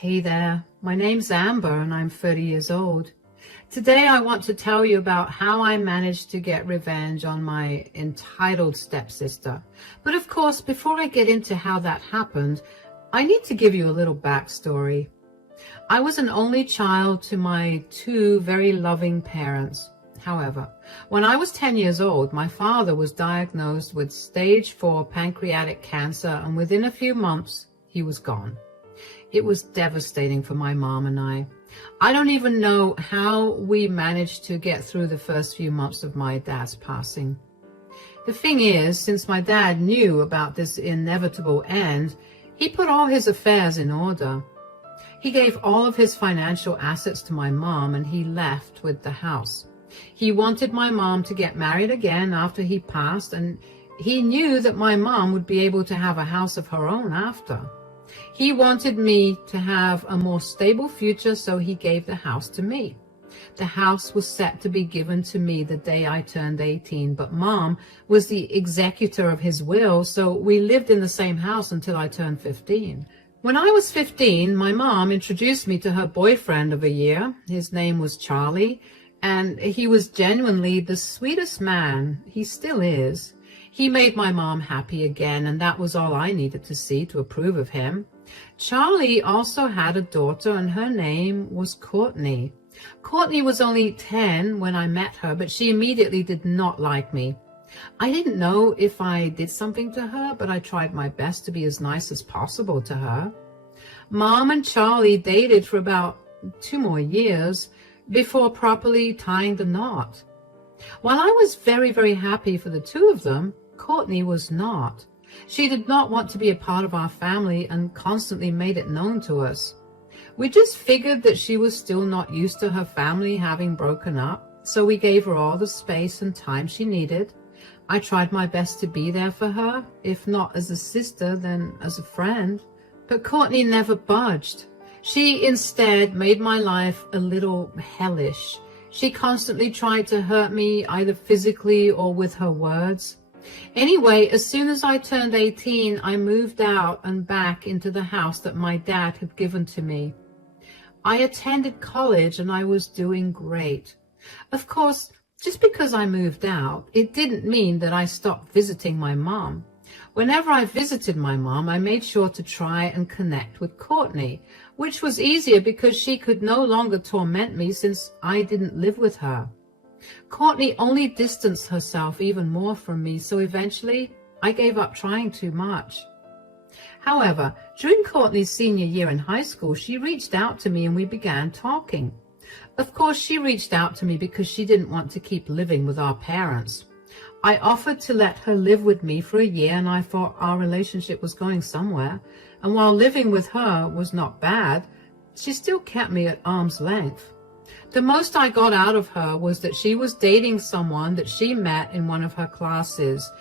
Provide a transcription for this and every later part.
Hey there, my name's Amber and I'm 30 years old. Today I want to tell you about how I managed to get revenge on my entitled stepsister. But of course, before I get into how that happened, I need to give you a little backstory. I was an only child to my two very loving parents. However, when I was 10 years old, my father was diagnosed with stage 4 pancreatic cancer, and within a few months, he was gone. It was devastating for my mom and I. I don't even know how we managed to get through the first few months of my dad's passing. The thing is, since my dad knew about this inevitable end, he put all his affairs in order. He gave all of his financial assets to my mom and he left with the house. He wanted my mom to get married again after he passed, and he knew that my mom would be able to have a house of her own after. He wanted me to have a more stable future, so he gave the house to me. The house was set to be given to me the day I turned 18, but Mom was the executor of his will, so we lived in the same house until I turned 15. When I was 15, my mom introduced me to her boyfriend of a year. His name was Charlie, and he was genuinely the sweetest man. He still is. He made my mom happy again, and that was all I needed to see to approve of him. Charlie also had a daughter, and her name was Courtney. Courtney was only 10 when I met her, but she immediately did not like me. I didn't know if I did something to her, but I tried my best to be as nice as possible to her. Mom and Charlie dated for about 2 more years before properly tying the knot. While I was very, very happy for the two of them, Courtney was not. She did not want to be a part of our family and constantly made it known to us. We just figured that she was still not used to her family having broken up, so we gave her all the space and time she needed. I tried my best to be there for her, if not as a sister, then as a friend. But Courtney never budged. She instead made my life a little hellish. She constantly tried to hurt me, either physically or with her words. Anyway, as soon as I turned 18, I moved out and back into the house that my dad had given to me. I attended college and I was doing great. Of course, just because I moved out, it didn't mean that I stopped visiting my mom. Whenever I visited my mom, I made sure to try and connect with Courtney, which was easier because she could no longer torment me since I didn't live with her. Courtney only distanced herself even more from me, so eventually I gave up trying too much. However, during Courtney's senior year in high school, she reached out to me and we began talking. Of course, she reached out to me because she didn't want to keep living with our parents. I offered to let her live with me for a year, and I thought our relationship was going somewhere. And while living with her was not bad, she still kept me at arm's length. The most I got out of her was that she was dating someone that she met in one of her classes.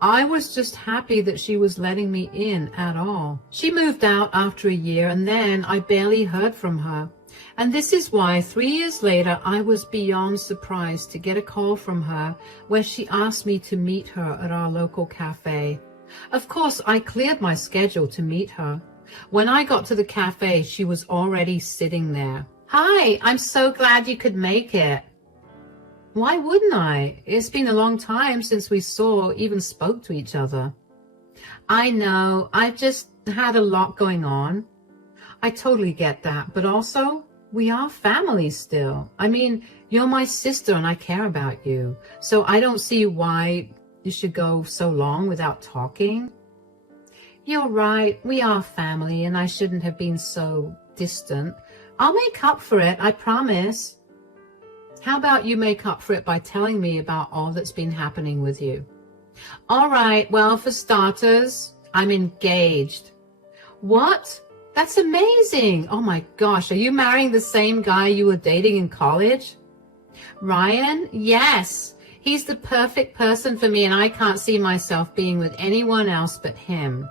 I was just happy that she was letting me in at all. She moved out after a year, and then I barely heard from her. And this is why 3 years later, I was beyond surprised to get a call from her where she asked me to meet her at our local cafe. Of course, I cleared my schedule to meet her. When I got to the cafe, she was already sitting there. "Hi, I'm so glad you could make it." Why wouldn't I? It's been a long time since we even spoke to each other. "I know, I've just had a lot going on." I totally get that, but also, we are family still. I mean, you're my sister and I care about you, so I don't see why you should go so long without talking. "You're right, we are family and I shouldn't have been so distant. I'll make up for it, I promise." "How about you make up for it by telling me about all that's been happening with you?" "All right, well, for starters, I'm engaged." "What? That's amazing. Oh my gosh, are you marrying the same guy you were dating in college?" "Ryan? Yes. He's the perfect person for me and I can't see myself being with anyone else but him."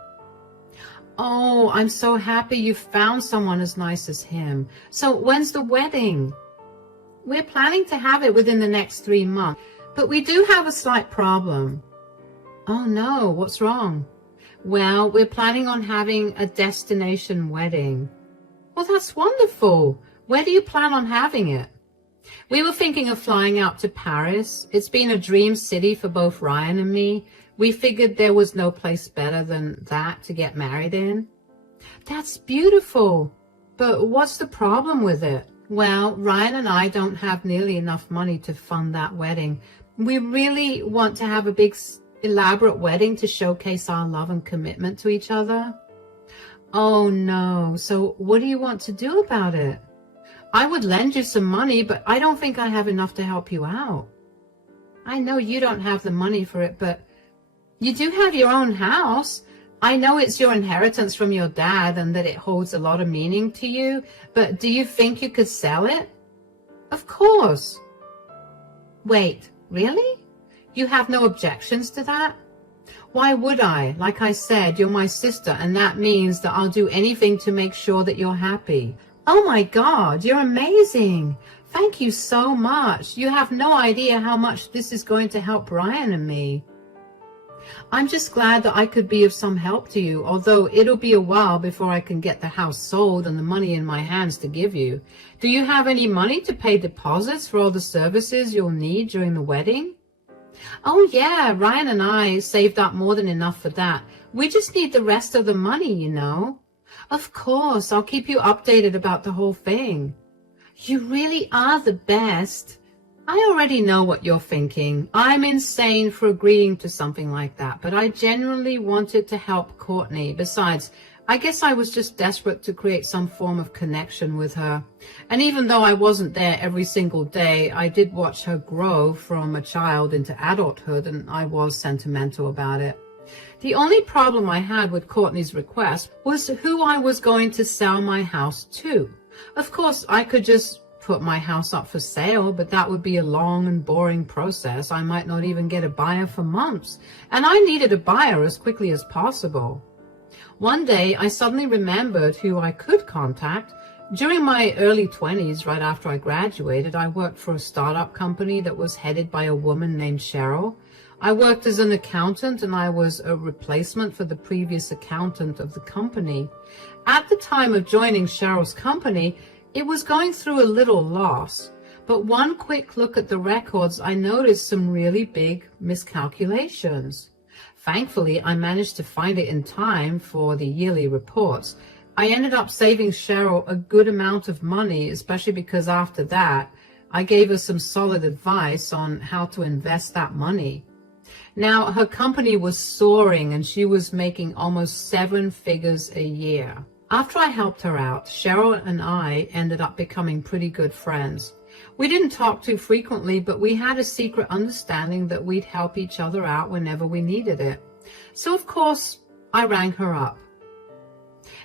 "Oh, I'm so happy you found someone as nice as him. So when's the wedding?" "We're planning to have it within the next 3 months, but we do have a slight problem." "Oh no, what's wrong?" "Well, we're planning on having a destination wedding." Well, that's wonderful. Where do you plan on having it? We were thinking of flying out to Paris. It's been a dream city for both Ryan and me. We figured there was no place better than that to get married in. That's beautiful. But what's the problem with it? Well, Ryan and I don't have nearly enough money to fund that wedding. We really want to have a big, elaborate wedding to showcase our love and commitment to each other. Oh no. So what do you want to do about it? I would lend you some money, but I don't think I have enough to help you out. I know you don't have the money for it, but you do have your own house. I know it's your inheritance from your dad and that it holds a lot of meaning to you, but do you think you could sell it? Of course. Wait, really? You have no objections to that? Why would I? Like I said, you're my sister, and that means that I'll do anything to make sure that you're happy. Oh my God, you're amazing. Thank you so much. You have no idea how much this is going to help Ryan and me. I'm just glad that I could be of some help to you, although it'll be a while before I can get the house sold and the money in my hands to give you. Do you have any money to pay deposits for all the services you'll need during the wedding? Oh yeah, Ryan and I saved up more than enough for that. We just need the rest of the money, you know. Of course, I'll keep you updated about the whole thing. You really are the best. I already know what you're thinking. I'm insane for agreeing to something like that, but I genuinely wanted to help Courtney. Besides, I guess I was just desperate to create some form of connection with her. And even though I wasn't there every single day, I did watch her grow from a child into adulthood, and I was sentimental about it. The only problem I had with Courtney's request was who I was going to sell my house to. Of course, I could just put my house up for sale, but that would be a long and boring process. I might not even get a buyer for months, and I needed a buyer as quickly as possible. One day, I suddenly remembered who I could contact. During my early 20s, right after I graduated, I worked for a startup company that was headed by a woman named Cheryl. I worked as an accountant, and I was a replacement for the previous accountant of the company. At the time of joining Cheryl's company, it was going through a little loss, but one quick look at the records, I noticed some really big miscalculations. Thankfully, I managed to find it in time for the yearly reports. I ended up saving Cheryl a good amount of money, especially because after that, I gave her some solid advice on how to invest that money. Now, her company was soaring and she was making almost 7 figures a year. After I helped her out, Cheryl and I ended up becoming pretty good friends. We didn't talk too frequently, but we had a secret understanding that we'd help each other out whenever we needed it. So, of course, I rang her up.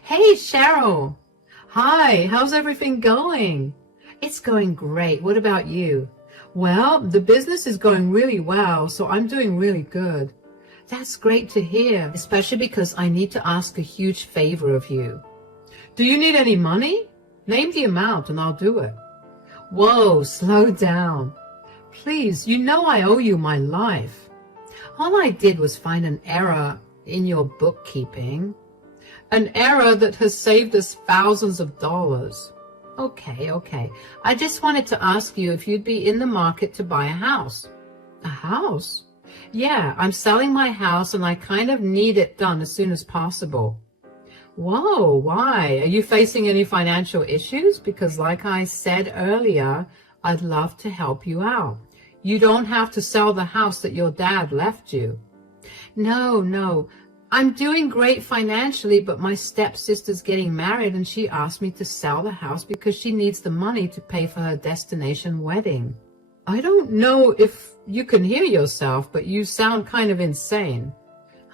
Hey, Cheryl. Hi, how's everything going? It's going great. What about you? Well, the business is going really well, so I'm doing really good. That's great to hear, especially because I need to ask a huge favor of you. Do you need any money? Name the amount and I'll do it. Whoa, slow down. Please, you know I owe you my life. All I did was find an error in your bookkeeping. An error that has saved us thousands of dollars. Okay. I just wanted to ask you if you'd be in the market to buy a house. A house? Yeah, I'm selling my house and I kind of need it done as soon as possible. Whoa, why? Are you facing any financial issues? Because like I said earlier, I'd love to help you out. You don't have to sell the house that your dad left you. No. I'm doing great financially, but my stepsister's getting married and she asked me to sell the house because she needs the money to pay for her destination wedding. I don't know if you can hear yourself, but you sound kind of insane.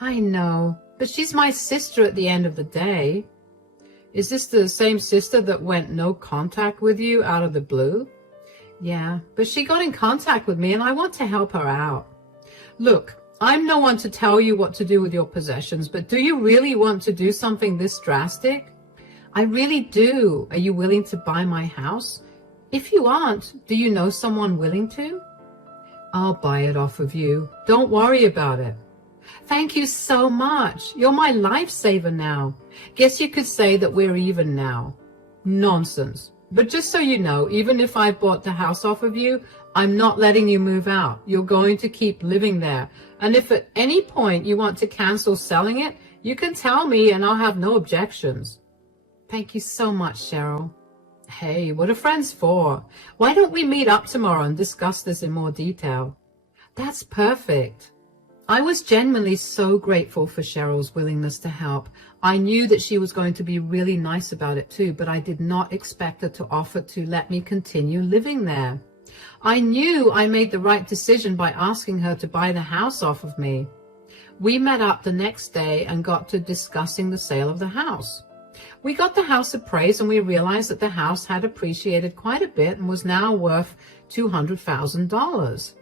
I know, but she's my sister at the end of the day. Is this the same sister that went no contact with you out of the blue? Yeah, but she got in contact with me and I want to help her out. Look, I'm no one to tell you what to do with your possessions, but do you really want to do something this drastic? I really do. Are you willing to buy my house? If you aren't, do you know someone willing to? I'll buy it off of you. Don't worry about it. Thank you so much. You're my lifesaver now. Guess you could say that we're even now. Nonsense. But just so you know, even if I bought the house off of you, I'm not letting you move out. You're going to keep living there. And if at any point you want to cancel selling it, you can tell me and I'll have no objections. Thank you so much, Cheryl. Hey, what are friends for? Why don't we meet up tomorrow and discuss this in more detail? That's perfect. I was genuinely so grateful for Cheryl's willingness to help. I knew that she was going to be really nice about it too, but I did not expect her to offer to let me continue living there. I knew I made the right decision by asking her to buy the house off of me. We met up the next day and got to discussing the sale of the house. We got the house appraised and we realized that the house had appreciated quite a bit and was now worth $200,000.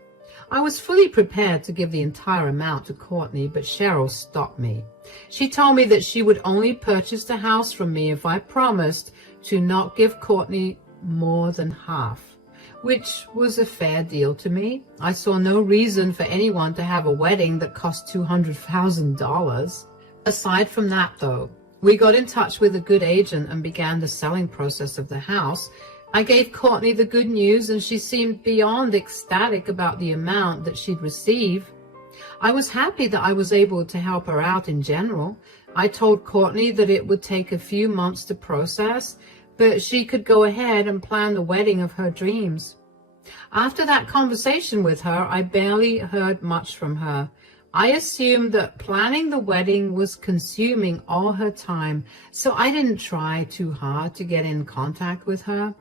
I was fully prepared to give the entire amount to Courtney, but Cheryl stopped me. She told me that she would only purchase the house from me if I promised to not give Courtney more than half, which was a fair deal to me. I saw no reason for anyone to have a wedding that cost $200,000. Aside from that, though, we got in touch with a good agent and began the selling process of the house. I gave Courtney the good news and she seemed beyond ecstatic about the amount that she'd receive. I was happy that I was able to help her out in general. I told Courtney that it would take a few months to process, but she could go ahead and plan the wedding of her dreams. After that conversation with her, I barely heard much from her. I assumed that planning the wedding was consuming all her time, so I didn't try too hard to get in contact with her.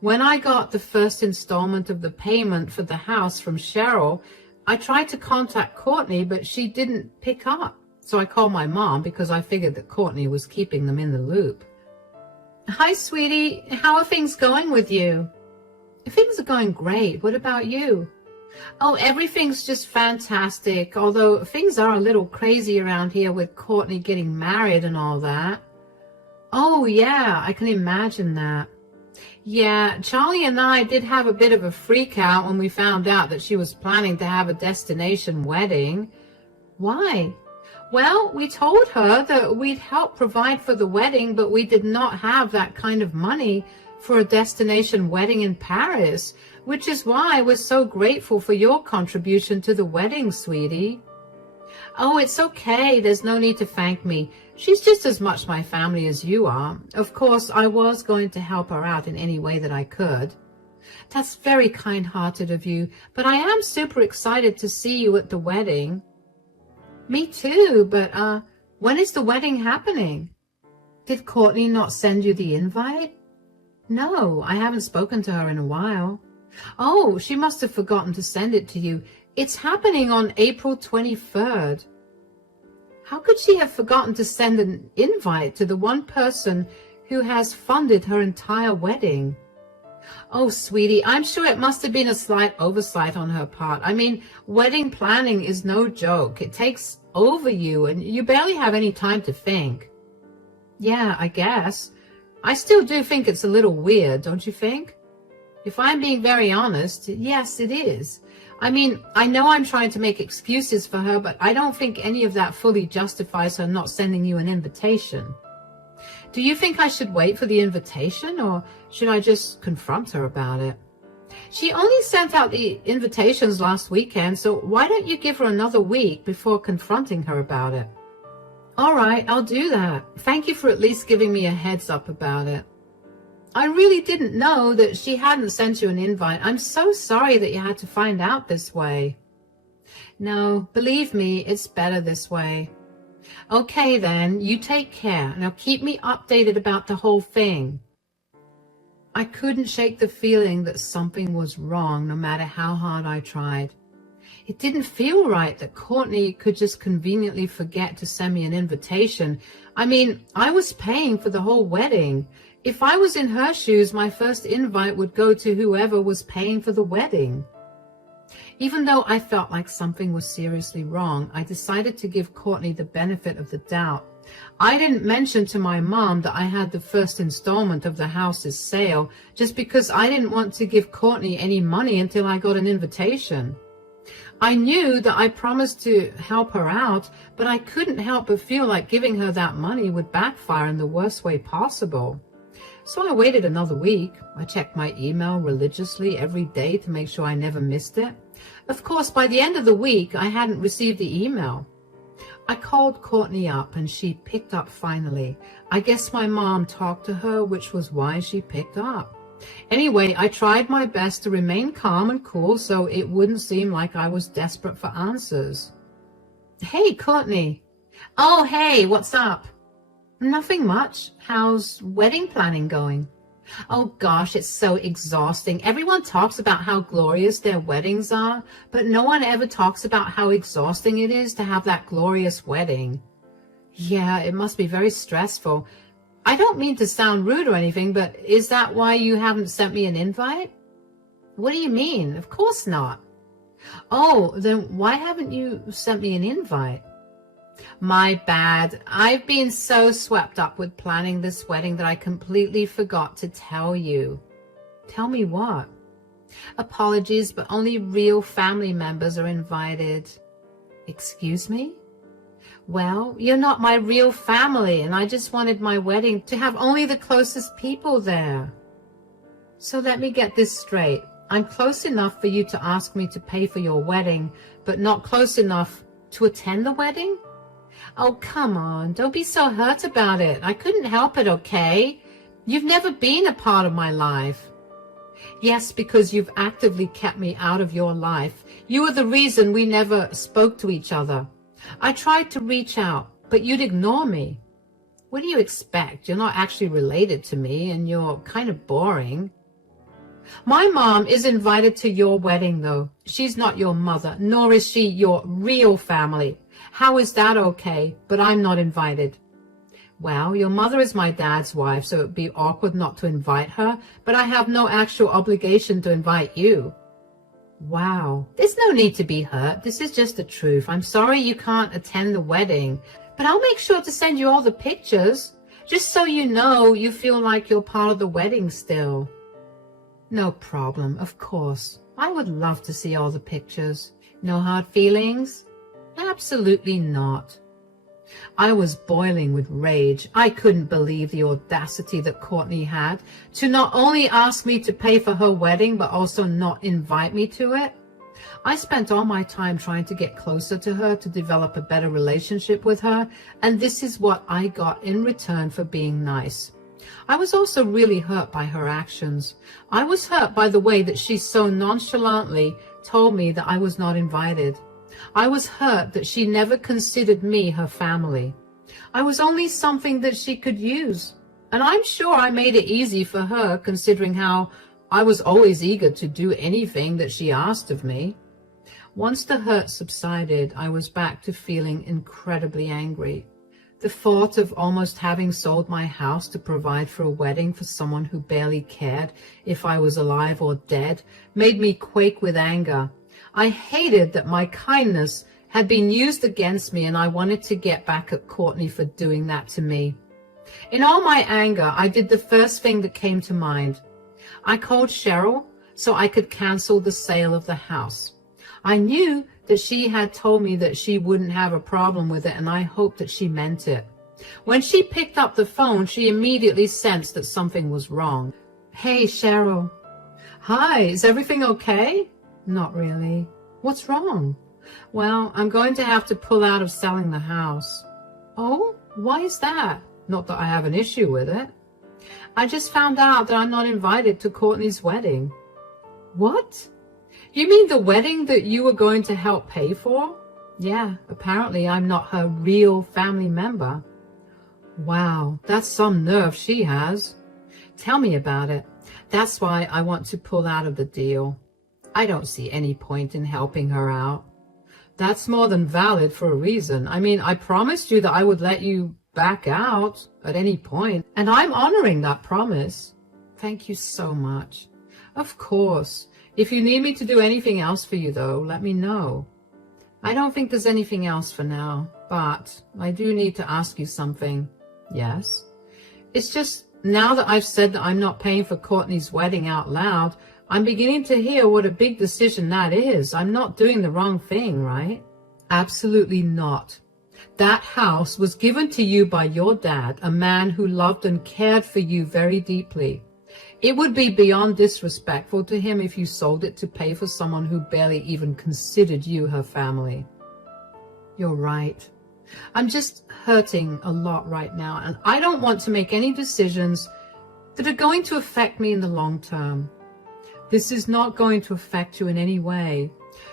When I got the first installment of the payment for the house from Cheryl, I tried to contact Courtney, but she didn't pick up. So I called my mom because I figured that Courtney was keeping them in the loop. Hi, sweetie. How are things going with you? Things are going great. What about you? Oh, everything's just fantastic, although things are a little crazy around here with Courtney getting married and all that. Oh, yeah, I can imagine that. Yeah, Charlie and I did have a bit of a freak out when we found out that she was planning to have a destination wedding. Why? Well, we told her that we'd help provide for the wedding, but we did not have that kind of money for a destination wedding in Paris, which is why we're so grateful for your contribution to the wedding, sweetie. Oh, it's okay. There's no need to thank me. She's just as much my family as you are. Of course, I was going to help her out in any way that I could. That's very kind-hearted of you, but I am super excited to see you at the wedding. Me too, but when is the wedding happening? Did Courtney not send you the invite? No, I haven't spoken to her in a while. Oh, she must have forgotten to send it to you. It's happening on April 23rd. How could she have forgotten to send an invite to the one person who has funded her entire wedding? Oh, sweetie, I'm sure it must have been a slight oversight on her part. I mean, wedding planning is no joke. It takes over you, and you barely have any time to think. Yeah, I guess. I still do think it's a little weird, don't you think? If I'm being very honest, yes, it is. I mean, I know I'm trying to make excuses for her, but I don't think any of that fully justifies her not sending you an invitation. Do you think I should wait for the invitation, or should I just confront her about it? She only sent out the invitations last weekend, so why don't you give her another week before confronting her about it? All right, I'll do that. Thank you for at least giving me a heads up about it. I really didn't know that she hadn't sent you an invite. I'm so sorry that you had to find out this way. No, believe me, it's better this way. Okay then, you take care. Now keep me updated about the whole thing. I couldn't shake the feeling that something was wrong no matter how hard I tried. It didn't feel right that Courtney could just conveniently forget to send me an invitation. I mean, I was paying for the whole wedding. If I was in her shoes, my first invite would go to whoever was paying for the wedding. Even though I felt like something was seriously wrong, I decided to give Courtney the benefit of the doubt. I didn't mention to my mom that I had the first installment of the house's sale just because I didn't want to give Courtney any money until I got an invitation. I knew that I promised to help her out, but I couldn't help but feel like giving her that money would backfire in the worst way possible. So I waited another week. I checked my email religiously every day to make sure I never missed it. Of course, by the end of the week, I hadn't received the email. I called Courtney up and she picked up finally. I guess my mom talked to her, which was why she picked up. Anyway, I tried my best to remain calm and cool so it wouldn't seem like I was desperate for answers. Hey, Courtney. Oh, hey, what's up? Nothing much. How's wedding planning going? Oh gosh, it's so exhausting. Everyone talks about how glorious their weddings are, but no one ever talks about how exhausting it is to have that glorious wedding. Yeah, it must be very stressful. I don't mean to sound rude or anything, but is that why you haven't sent me an invite? What do you mean? Of course not. Oh, then why haven't you sent me an invite? My bad. I've been so swept up with planning this wedding that I completely forgot to tell you. Tell me what? Apologies, but only real family members are invited. Excuse me? Well, you're not my real family, and I just wanted my wedding to have only the closest people there. So let me get this straight. I'm close enough for you to ask me to pay for your wedding, but not close enough to attend the wedding? Oh, come on. Don't be so hurt about it. I couldn't help it, okay? You've never been a part of my life. Yes, because you've actively kept me out of your life. You were the reason we never spoke to each other. I tried to reach out, but you'd ignore me. What do you expect? You're not actually related to me, and you're kind of boring. My mom is invited to your wedding, though. She's not your mother, nor is she your real family. How is that okay? But I'm not invited. Well, your mother is my dad's wife, so it would be awkward not to invite her, but I have no actual obligation to invite you. Wow. There's no need to be hurt. This is just the truth. I'm sorry you can't attend the wedding, but I'll make sure to send you all the pictures, just so you know you feel like you're part of the wedding still. No problem, of course. I would love to see all the pictures. No hard feelings? Absolutely not. I was boiling with rage. I couldn't believe the audacity that Courtney had to not only ask me to pay for her wedding, but also not invite me to it. I spent all my time trying to get closer to her, to develop a better relationship with her, and this is what I got in return for being nice. I was also really hurt by her actions. I was hurt by the way that she so nonchalantly told me that I was not invited. I was hurt that she never considered me her family. I was only something that she could use, and I'm sure I made it easy for her, considering how I was always eager to do anything that she asked of me. Once the hurt subsided, I was back to feeling incredibly angry. The thought of almost having sold my house to provide for a wedding for someone who barely cared if I was alive or dead made me quake with anger. I hated that my kindness had been used against me, and I wanted to get back at Courtney for doing that to me. In all my anger, I did the first thing that came to mind. I called Cheryl so I could cancel the sale of the house. I knew that she had told me that she wouldn't have a problem with it, and I hoped that she meant it. When she picked up the phone, she immediately sensed that something was wrong. Hey, Cheryl. Hi, is everything okay? Not really. What's wrong? Well, I'm going to have to pull out of selling the house. Oh, why is that? Not that I have an issue with it. I just found out that I'm not invited to Courtney's wedding. What? You mean the wedding that you were going to help pay for? Yeah, apparently I'm not her real family member. Wow, that's some nerve she has. Tell me about it. That's why I want to pull out of the deal. I don't see any point in helping her out. That's more than valid for a reason. I mean, I promised you that I would let you back out at any point, and I'm honoring that promise. Thank you so much. Of course. If you need me to do anything else for you, though, let me know. I don't think there's anything else for now, but I do need to ask you something. Yes? It's just, now that I've said that I'm not paying for Courtney's wedding out loud, I'm beginning to hear what a big decision that is. I'm not doing the wrong thing, right? Absolutely not. That house was given to you by your dad, a man who loved and cared for you very deeply. It would be beyond disrespectful to him if you sold it to pay for someone who barely even considered you her family. You're right. I'm just hurting a lot right now, and I don't want to make any decisions that are going to affect me in the long term. This is not going to affect you in any way.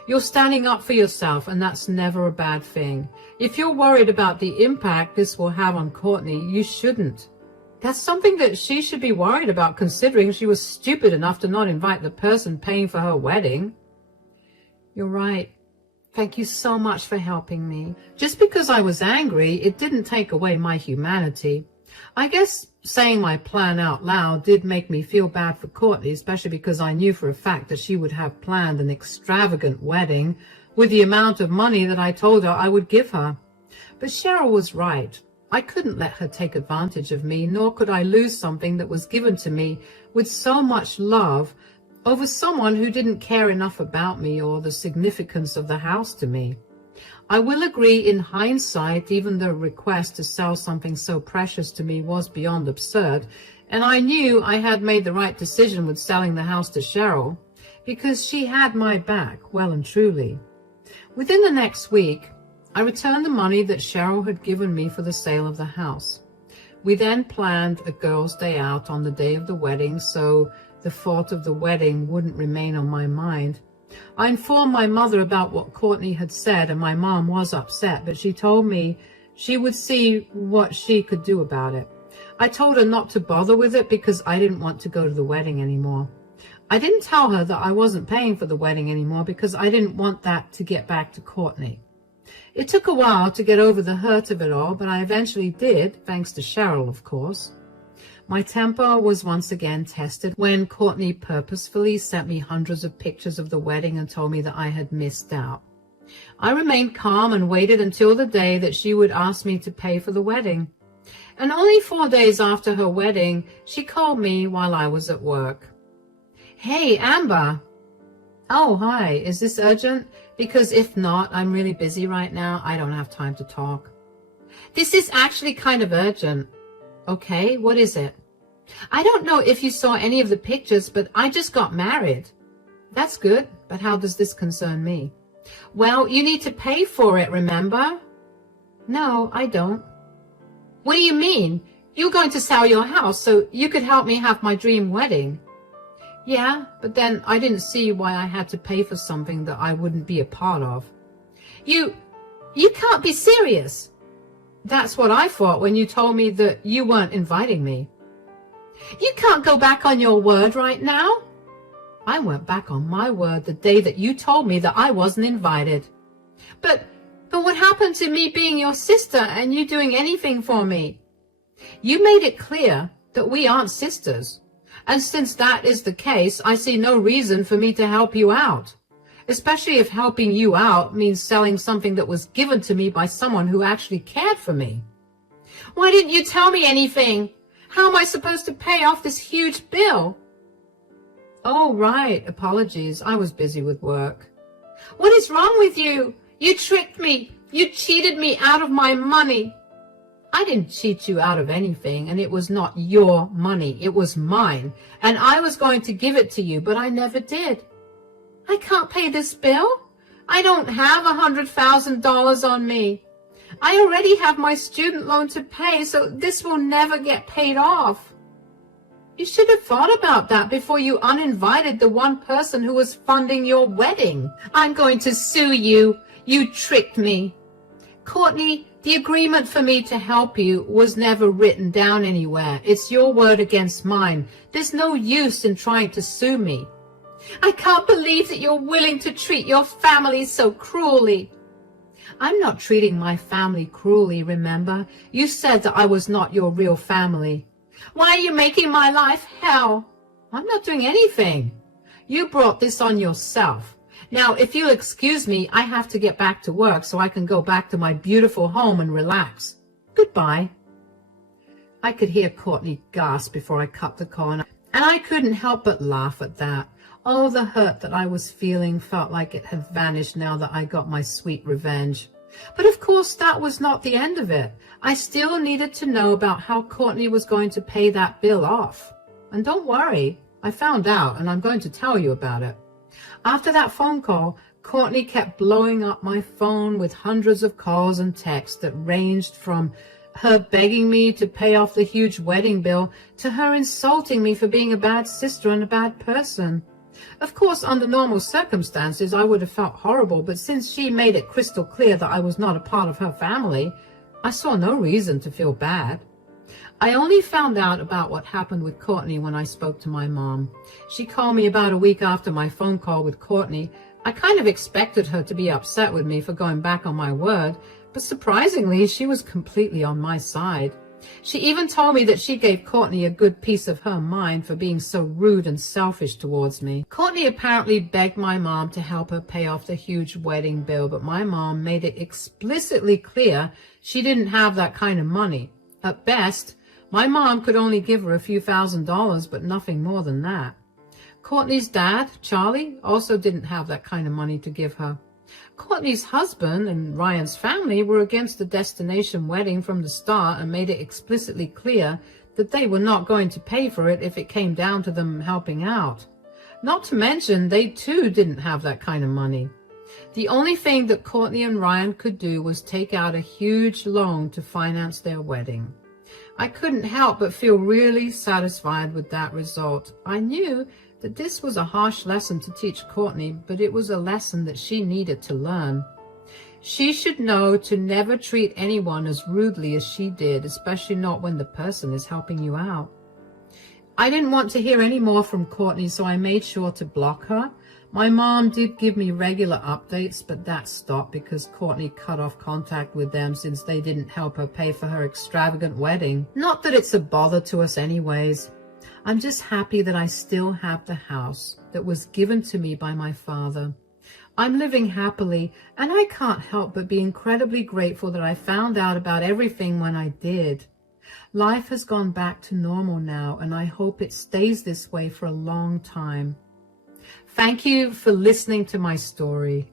You're standing up for yourself, and that's never a bad thing. If you're worried about the impact this will have on Courtney, you shouldn't. That's something that she should be worried about, considering she was stupid enough to not invite the person paying for her wedding. You're right. Thank you so much for helping me. Just because I was angry, it didn't take away my humanity. I guess saying my plan out loud did make me feel bad for Courtney, especially because I knew for a fact that she would have planned an extravagant wedding with the amount of money that I told her I would give her. But Cheryl was right. I couldn't let her take advantage of me, nor could I lose something that was given to me with so much love over someone who didn't care enough about me or the significance of the house to me. I will agree, in hindsight, even the request to sell something so precious to me was beyond absurd, and I knew I had made the right decision with selling the house to Cheryl, because she had my back, well and truly. Within the next week, I returned the money that Cheryl had given me for the sale of the house. We then planned a girls' day out on the day of the wedding, so the thought of the wedding wouldn't remain on my mind. I informed my mother about what Courtney had said, and my mom was upset, but she told me she would see what she could do about it. I told her not to bother with it because I didn't want to go to the wedding anymore. I didn't tell her that I wasn't paying for the wedding anymore because I didn't want that to get back to Courtney. It took a while to get over the hurt of it all, but I eventually did, thanks to Cheryl, of course. My temper was once again tested when Courtney purposefully sent me hundreds of pictures of the wedding and told me that I had missed out. I remained calm and waited until the day that she would ask me to pay for the wedding. And only 4 days after her wedding, she called me while I was at work. Hey, Amber. Oh, hi. Is this urgent? Because if not, I'm really busy right now. I don't have time to talk. This is actually kind of urgent. Okay, what is it? I don't know if you saw any of the pictures, but I just got married. That's good, but how does this concern me? Well, you need to pay for it, remember? No, I don't. What do you mean? You're going to sell your house so you could help me have my dream wedding. Yeah, but then I didn't see why I had to pay for something that I wouldn't be a part of. You can't be serious. That's what I thought when you told me that you weren't inviting me. You can't go back on your word right now. I went back on my word the day that you told me that I wasn't invited. But what happened to me being your sister and you doing anything for me? You made it clear that we aren't sisters. And since that is the case, I see no reason for me to help you out. Especially if helping you out means selling something that was given to me by someone who actually cared for me. Why didn't you tell me anything? How am I supposed to pay off this huge bill? Oh, right. Apologies. I was busy with work. What is wrong with you? You tricked me. You cheated me out of my money. I didn't cheat you out of anything, and it was not your money. It was mine, and I was going to give it to you, but I never did. I can't pay this bill. I don't have $100,000 on me. I already have my student loan to pay, so this will never get paid off. You should have thought about that before you uninvited the one person who was funding your wedding. I'm going to sue you. You tricked me. Courtney, the agreement for me to help you was never written down anywhere. It's your word against mine. There's no use in trying to sue me. I can't believe that you're willing to treat your family so cruelly. I'm not treating my family cruelly, remember? You said that I was not your real family. Why are you making my life hell? I'm not doing anything. You brought this on yourself. Now, if you'll excuse me, I have to get back to work so I can go back to my beautiful home and relax. Goodbye. I could hear Courtney gasp before I cut the call, and I couldn't help but laugh at that. Oh, the hurt that I was feeling felt like it had vanished now that I got my sweet revenge. But of course, that was not the end of it. I still needed to know about how Courtney was going to pay that bill off. And don't worry, I found out, and I'm going to tell you about it. After that phone call, Courtney kept blowing up my phone with hundreds of calls and texts that ranged from her begging me to pay off the huge wedding bill to her insulting me for being a bad sister and a bad person. Of course, under normal circumstances, I would have felt horrible, but since she made it crystal clear that I was not a part of her family, I saw no reason to feel bad. I only found out about what happened with Courtney when I spoke to my mom. She called me about a week after my phone call with Courtney. I kind of expected her to be upset with me for going back on my word, but surprisingly, she was completely on my side. She even told me that she gave Courtney a good piece of her mind for being so rude and selfish towards me. Courtney apparently begged my mom to help her pay off the huge wedding bill, but my mom made it explicitly clear she didn't have that kind of money. At best, my mom could only give her a few $1,000s, but nothing more than that. Courtney's dad, Charlie, also didn't have that kind of money to give her. Courtney's husband and Ryan's family were against the destination wedding from the start and made it explicitly clear that they were not going to pay for it if it came down to them helping out. Not to mention, they too didn't have that kind of money. The only thing that Courtney and Ryan could do was take out a huge loan to finance their wedding. I couldn't help but feel really satisfied with that result. I knew that this was a harsh lesson to teach Courtney, but it was a lesson that she needed to learn. She should know to never treat anyone as rudely as she did, especially not when the person is helping you out. I didn't want to hear any more from Courtney, so I made sure to block her. My mom did give me regular updates, but that stopped because Courtney cut off contact with them since they didn't help her pay for her extravagant wedding. Not that it's a bother to us anyways. I'm just happy that I still have the house that was given to me by my father. I'm living happily, and I can't help but be incredibly grateful that I found out about everything when I did. Life has gone back to normal now, and I hope it stays this way for a long time. Thank you for listening to my story.